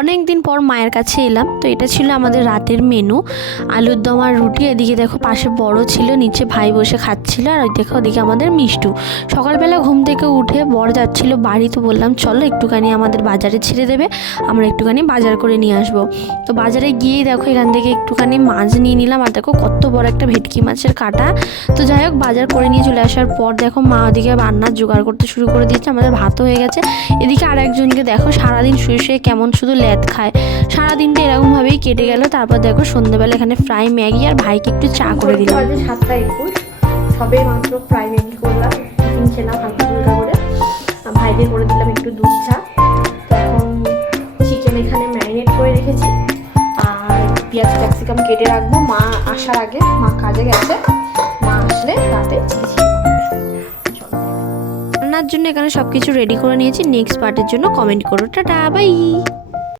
অনেক দিন পর মায়ের কাছে এলাম। তো এটা ছিল আমাদের রাতের মেনু, আলুর দম আর রুটি। এদিকে দেখো পাশে বড় ছিল, নিচে ভাই বসে খাচ্ছিল, আর ওই দেখো ওদিকে আমাদের মিষ্টু। সকালবেলা ঘুম থেকে উঠে বর যাচ্ছিল বাড়ি, তো বললাম চলো একটুখানি আমাদের বাজারে ছেড়ে দেবে, আমরা একটুখানি বাজার করে নিয়ে আসবো। তো বাজারে গিয়েই দেখো এখান থেকে একটুখানি মাছ নিয়ে নিলাম, আর দেখো কত বড় একটা ভেটকি মাছের কাঁটা। তো যাই হোক বাজার করে নিয়ে চলে আসার পর দেখো মা ওদিকে রান্নার জোগাড় করতে শুরু করে দিয়েছে, আমাদের ভাতও হয়ে গেছে। এদিকে আর একজনকে দেখো সারাদিন শুয়ে শুয়ে কেমন শুধু ল্যাদ খায়, সারাদিনটা এরকমভাবেই কেটে গেল। তারপর দেখো সন্ধ্যেবেলা এখানে ফ্রাই ম্যাগি আর ভাইকে একটু চা করে দিলাম। 7:21 সবে মাত্র ফ্রাই ম্যাগি করলাম, টিফিন খেলাম হালকা হালকা করে, ভাইকে করে দিলাম একটু দুধ চা। এখন চিকেন এখানে ম্যারিনেট করে রেখেছি, আর পেঁয়াজ ক্যাপসিকাম কেটে রাখবো মা আসার আগে। মা কাজে গেছে, মা আসলে রাতে রান্নার জন্য এখানে সব কিছু রেডি করে নিয়েছি। নেক্সট পার্টের জন্য কমেন্ট করো। Tata bye.